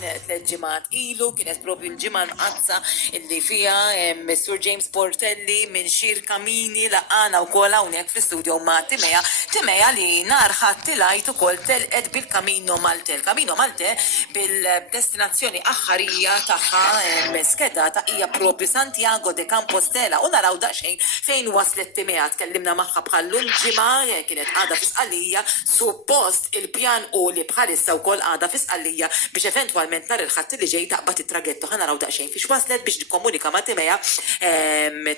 tliet ġimgħat ilu, kienet propju l-ġimgħa l-qazza illi fiha Sur James Portelli minn XirCammini laqana wkoll hawnhekk fl-istudio ma' Timea. Timea li nhar ħadd ilgħid ukoll telqet bil-Camino Maltés. Camino Maltés bil-destinazzjoni aħħarija tagħha skedata hija propju Santiago de Compostela u naraw daqsxejn fejn waslet Timea. Tkellimna magħha bħal l-ġimgħa kienet għada fisqalija, suppost il-pjan u li bħalissa wkoll għada fisqalija biex eventwalment nar il-ħadd li ġej taqbad it-traghetto. Ħa naraw daqsxejn fiex waslet biex nikkomunika ma' Timea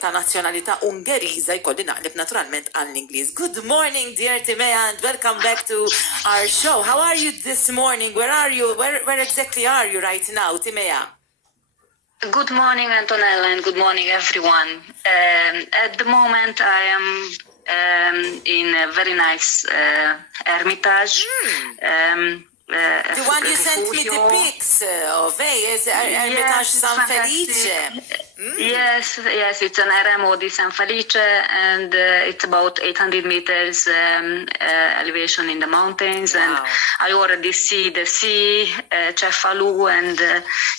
ta' nazzjonalità Ungeriża jkolli naqleb naturalment għall-Ingliż. Good morning, dear Timea, and welcome back to our show. How are you this morning? Where are you? Where exactly are you right now, Timea? Good morning, Antonella, and good morning, everyone. At the moment, I am in a very nice Hermitage. The one you sent me the pics of, is Hermitage San Felice. Yes, it's an RMO di San Felice, and it's about 800 meters elevation in the mountains. Wow. And I already see the sea, Cefalu, and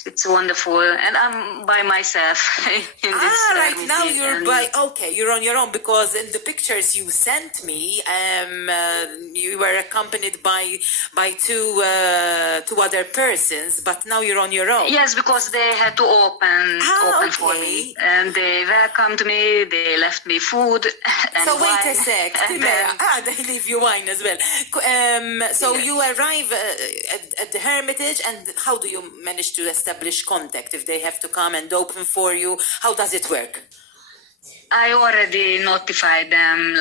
it's wonderful. And I'm by myself in this right now you're on your own, because in the pictures you sent me, you were accompanied by two other persons, but now you're on your own. Yes, because they had to open for me, and they welcomed me. They left me food. And so wine. Wait a sec, they leave you wine as well. So you arrive at the Hermitage, and how do you manage to establish contact if they have to come and open for you? How does it work? I already notified them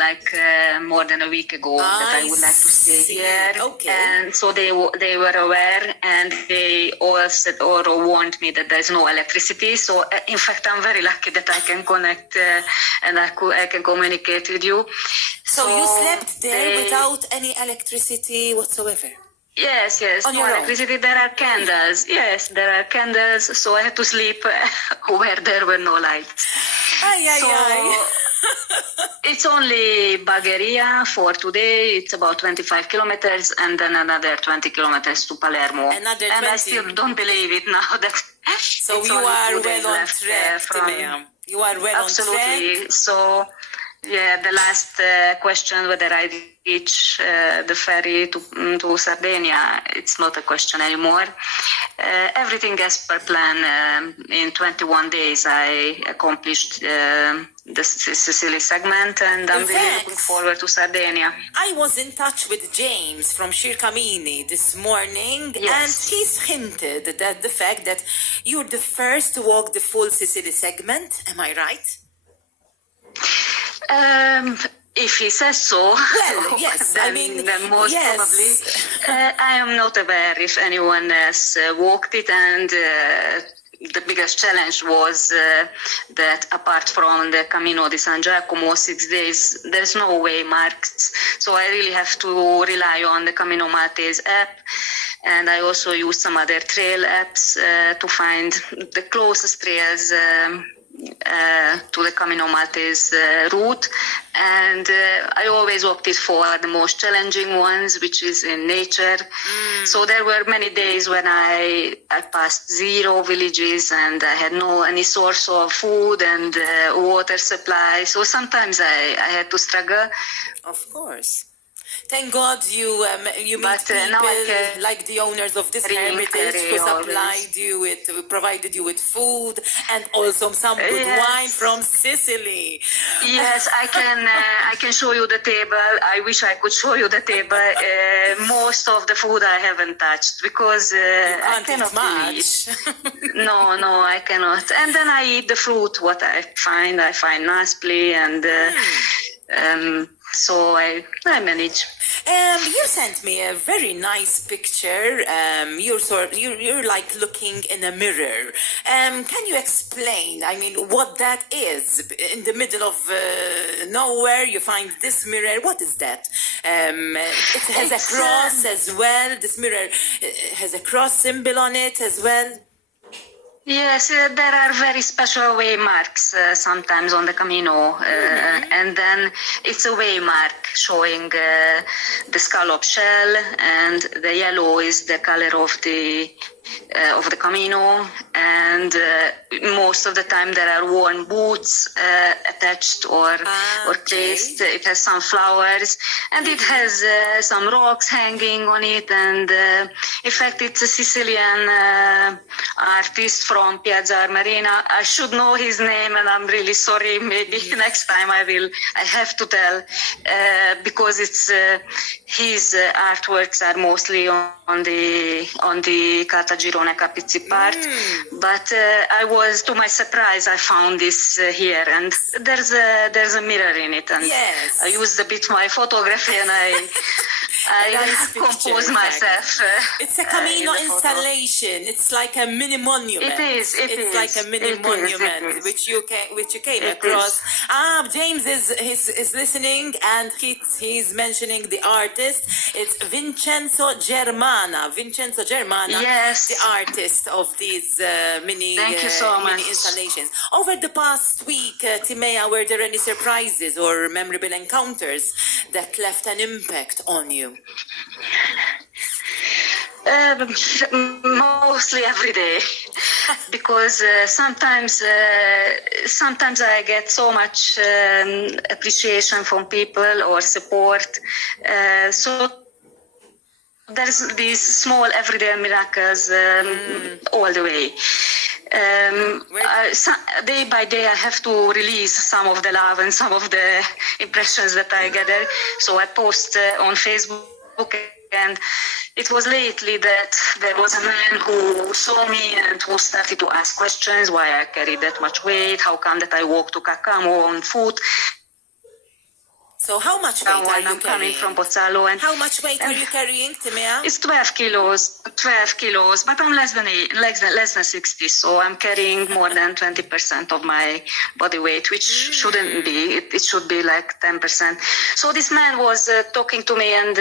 more than a week ago that I would like to stay here. Okay. And so they were aware, and they all said or warned me that there's no electricity. So in fact, I'm very lucky that I can connect and I can communicate with you. So you slept there without any electricity whatsoever? Yes, no electricity. There are candles. Yes, there are candles. So I had to sleep where there were no lights. It's only Bagheria for today. It's about 25 kilometers, and then another 20 kilometers to Palermo. And I still don't believe it now that. So you are well on track, Timea. You are well on track. Absolutely. So. Yeah, the last question whether I reach the ferry to Sardinia, it's not a question anymore. Everything as per plan. In 21 days, I accomplished the Sicily segment, and I'm really looking forward to Sardinia. I was in touch with James from XirCammini this morning, and he's hinted at the fact that you're the first to walk the full Sicily segment. Am I right? If he says so, well, yes. then most probably. I am not aware if anyone has walked it, and the biggest challenge was that apart from the Camino di San Giacomo, 6 days, there's no way marked. So I really have to rely on the Camino Maltés app. And I also use some other trail apps to find the closest trails to the Camino Maltés route, and I always opted for the most challenging ones, which is in nature. So there were many days when I passed 0 villages, and I had any source of food and water supply. So sometimes I had to struggle. Of course. Thank God you meet people like the owners of this Hermitage who provided you with food and also some good wine from Sicily. Yes, I can show you the table. I wish I could show you the table. Most of the food I haven't touched because I cannot eat. No, I cannot. And then I eat the fruit, what I find nicely, and so I manage. You sent me a very nice picture. You're like looking in a mirror. Can you explain, what that is? In the middle of nowhere, you find this mirror. What is that? It has a cross as well. This mirror has a cross symbol on it as well. Yes, there are very special waymarks sometimes on the Camino, and then it's a waymark showing the scallop shell, and the yellow is the color of the of the Camino, and most of the time there are worn boots attached or placed. It has some flowers, and it has some rocks hanging on it, and in fact it's a Sicilian artist from Piazza Armerina. I should know his name, and I'm really sorry. Maybe next time I have to tell, because it's his artworks are mostly on the Caltagirone Capizzi part. But to my surprise, I found this here, and there's a mirror in it, and I used a bit my photography, and I composed myself. It's a Camino installation. It's like a mini monument. It's like a mini monument which you came across. James is listening, and he's mentioning the artist. It's Vincenzo Germana. Yes. The artist of these mini installations. Over the past week, Timea, were there any surprises or memorable encounters that left an impact on you? Mostly every day, because sometimes I get so much appreciation from people or support. So there's these small everyday miracles all the way. Day by day I have to release some of the love and some of the impressions that I gather. So I post on Facebook, and it was lately that there was a man who saw me and who started to ask questions, why I carried that much weight, how come that I walk to Caccamo on foot. So how much weight are you carrying? Coming from Pozzallo, and how much weight are you carrying, Timea? It's 12 kilos, but I'm less than 60, so I'm carrying more than 20% of my body weight, which shouldn't be. It should be like 10%. So this man was talking to me, and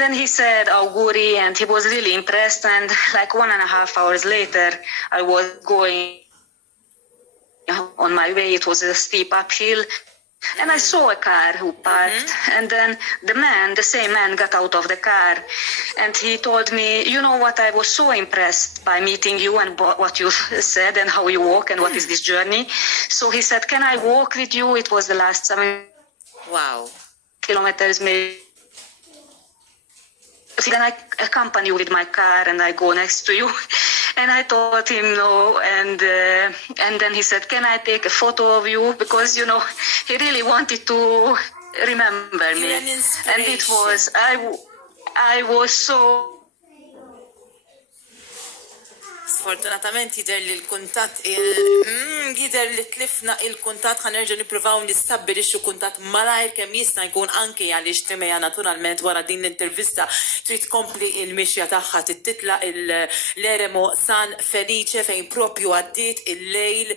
then he said auguri, and he was really impressed. And like 1.5 hours later, I was going on my way. It was a steep uphill. And I saw a car who parked, and then the same man got out of the car, and he told me, you know what, I was so impressed by meeting you and what you said and how you walk and what is this journey. So he said, can I walk with you? It was the last 7 kilometers maybe. Then I accompany you with my car and I go next to you. And I told him no, and then he said, can I take a photo of you? Because, he really wanted to remember me. And it was, I was so... Sfortunatament jider li l-kuntat jider li tlifna il-kuntat ħanerġa nippruvaw nistabbilixxu kuntat malajr kemm jista' jkun anke għaliex Timea naturalment wara din l-intervista trid tkompli il-mixja tagħha titla l-Eremo San Felice fejn propju għaddiet il-lejl.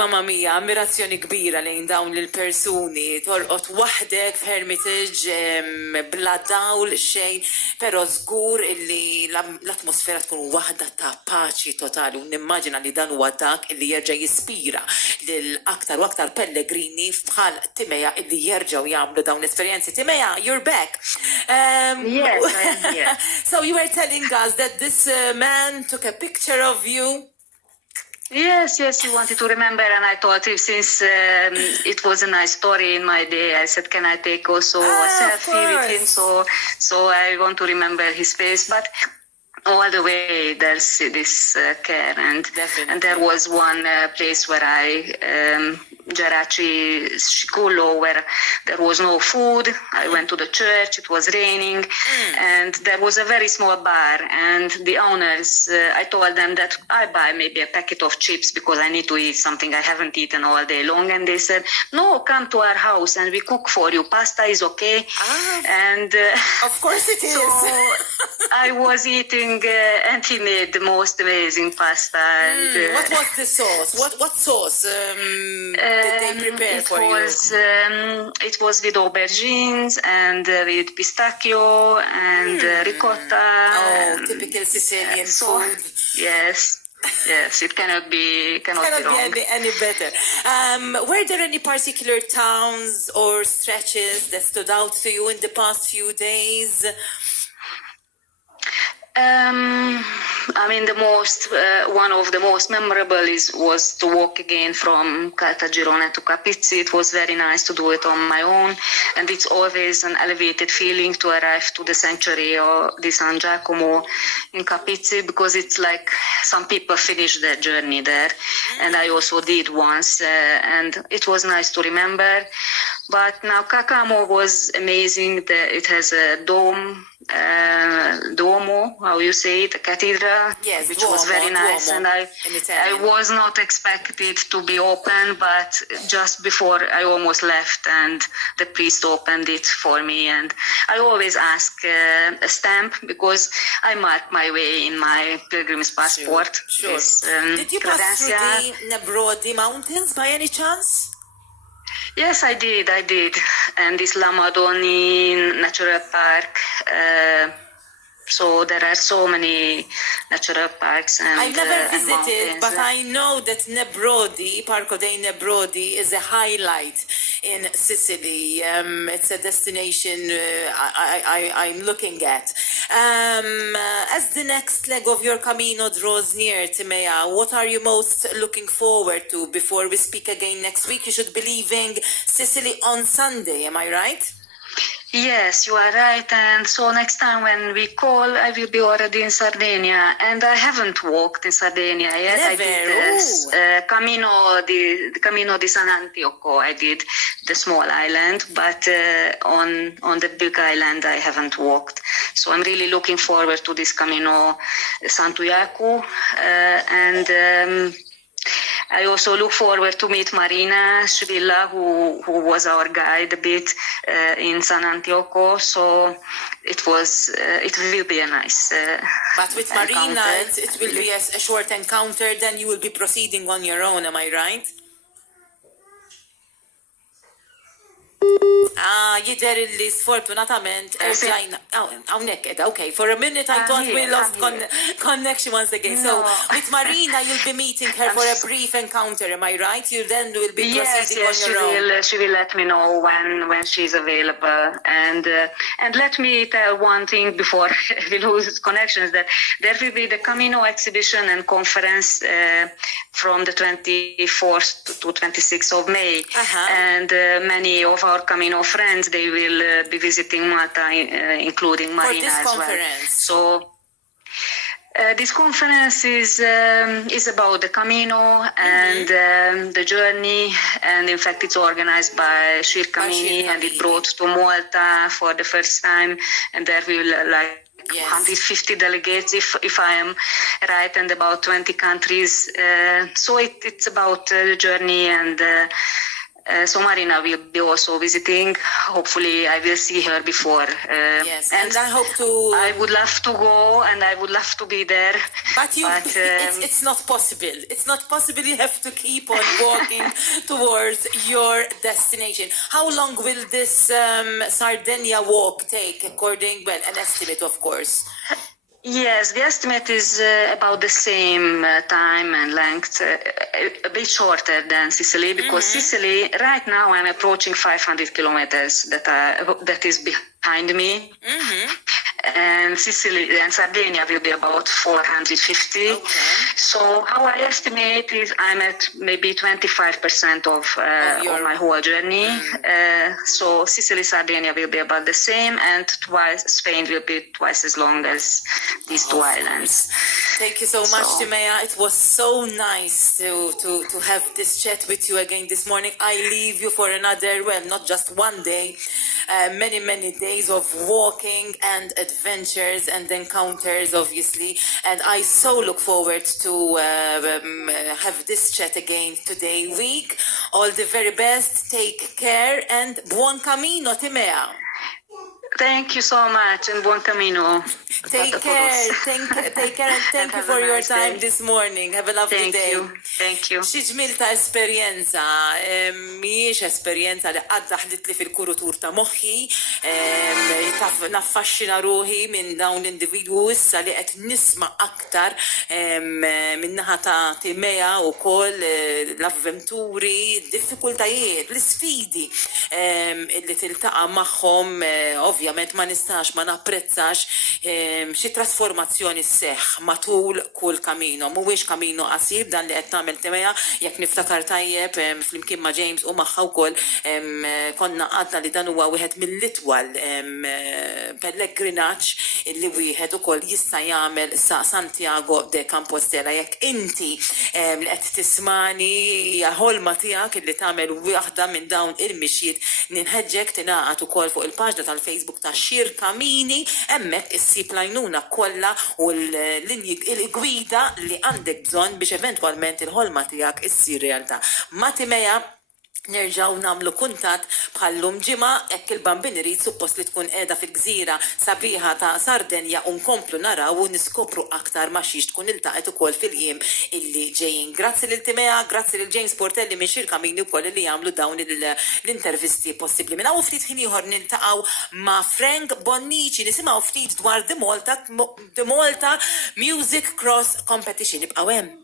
Mamma mia, ammirazzjoni kbira lejn dawn il-persuni, torqod waħdek f'Hermitage bla dawl xejn, però żgur illi l-atmosfera tkun waħda ta' paċi totali, u nimmaġina li dan huwa dak illi jerġa' jispira lil aktar u aktar pellegrini bħal Timea illi jerġgħu jagħmlu dawn l-esperjenzi. Timea, you're back. Yes, I'm here. So you were telling us that this man took a picture of you. Yes, he wanted to remember, and I thought since it was a nice story in my day, I said, can I take also a selfie with him? So I want to remember his face, but all the way there's this care, and there was one place where Geraci Scicullo, where there was no food. I went to the church, it was raining, and there was a very small bar, and the owners, I told them that I buy maybe a packet of chips because I need to eat something I haven't eaten all day long, and they said, no, come to our house and we cook for you, pasta is okay. And of course it is. So I was eating, and he made the most amazing pasta. And, what was the sauce? What sauce did they prepare for you? It was with aubergines and with pistachio and ricotta. Oh, typical Sicilian food. Yes, it cannot be wrong. Any better. Were there any particular towns or stretches that stood out to you in the past few days? I mean, one of the most memorable was to walk again from Caltagirone to Capizzi. It was very nice to do it on my own, and it's always an elevated feeling to arrive to the sanctuary di San Giacomo in Capizzi, because it's like some people finish their journey there, and I also did once, and it was nice to remember. But now Cacamo was amazing. It has a Duomo, how you say it, a cathedral, yes, which Duomo, was very nice. Duomo, and I was not expected to be open, but just before I almost left, and the priest opened it for me. And I always ask a stamp, because I mark my way in my pilgrim's passport. Sure. This, Did you pass through the Nebrodi Mountains by any chance? Yes, I did. And this Lamadoni Natural Park. So there are so many natural parks and I've never visited, mountains. but I know that Nebrodi, Parco dei Nebrodi, is a highlight in Sicily. It's a destination I'm looking at. As the next leg of your Camino draws near, Timea, what are you most looking forward to before we speak again next week? You should be leaving Sicily on Sunday, am I right? Yes, you are right. And so next time when we call, I will be already in Sardinia. And I haven't walked in Sardinia yet. Never. I did the Camino di San Antioco. I did the small island, but on the big island I haven't walked. So I'm really looking forward to this Camino Santiago. And I also look forward to meet Marina Srivilla, who was our guide a bit in San Antioco. So it will be a nice But with encounter. Marina, it will be a short encounter, then you will be proceeding on your own, am I right? Jider li sfortunatament erġajna. Hawnhekk qiegħda, okay. For a minute I thought we lost connection once again. So with Marina you'll be meeting her for a brief encounter, am I right? You then will be proceeding on your own. She will let me know when she's available. And let me tell one thing before we lose connections, that there will be the Camino exhibition and conference from the 24th to 26th of May. And many of our Camino friends, they will be visiting Malta, including Marina as well. So this conference is about the Camino and the journey, and in fact it's organized by XirCammini, and it brought to Malta for the first time, and there will 150 delegates, if I am right, and about 20 countries. So it's about the journey, and so Marina will be also visiting. Hopefully I will see her before. And I hope to... I would love to go, and I would love to be there. But it's not possible. It's not possible. You have to keep on walking towards your destination. How long will this Sardinia walk take, according, well, an estimate, of course? Yes, the estimate is about the same time and length, a bit shorter than Sicily, because Sicily, right now I'm approaching 500 kilometers that is behind me. And Sicily and Sardinia will be about 450. Okay. So how I estimate is I'm at maybe 25% of my whole journey. So Sicily, Sardinia will be about the same, and Spain will be twice as long as these two islands. Thank you so much, Timea. It was so nice to have this chat with you again this morning. I leave you for another, well, not just one day, many days of walking and adventures and encounters, obviously. And I so look forward to have this chat again today week. All the very best. Take care and buon camino, Timea. Thank you so much, and buon camino. Take care, and thank you for your time this morning. Have a lovely day. Thank you. Xi ġmil ta' esperjenza, mhijiex esperjenza li qatt daħlet li fil-kurutur ta' moħħi, naffaxxina ruħi minn dawn l-individwu issa li qed nisma' aktar min-naħa ta' Timea wkoll l-avventuri, d-diffikultajiet, l-isfidi li tiltaqa' magħhom ovvjament ma nistax ma napprezzax xi trasformazzjoni sseħħ matul kull kamino. Mhuwiex kamino qasir dan li qed tagħmel Timea, jekk niftakar tajjeb flimkien ma' James u magħha wkoll konna għadna li dan huwa wieħed mill-itwal pellegrinaġġ li wieħed ukoll jista' jagħmel sa Santiago de Compostela. Jekk inti li qed tismani hija ħolma tiegħek li tagħmel waħda minn dawn il-mixjiet ninħeġġek tingħaqad ukoll fuq il-paġna tal-Facebook ta' XirCammini, hemmhekk issib l-għajnuna kollha u l-linji il-gwida li għandek bżonn biex eventwalment il-ħolma tiegħek issir realtà. Ma' Timea nerġaw namlu kuntat bħallum ġimgħa hekk il-bambin irid suppost li tkun qiegħda fil-gżira sabiħa ta' Sardenja u nkomplu naraw u niskopru aktar ma xiex tkun iltaqet ukoll fil-jiem illi ġejjin. Grazzi lil Timea, grazzi lil James Portelli minn XirCammini wkoll li jagħmlu dawn l-intervisti possibbli. Minn hawn ftit ħin ieħor niltaqgħu ma' Frank Bonnici nisimgħu ftit dwar the Malta Music Cross Competition. Ibqgħu hemm.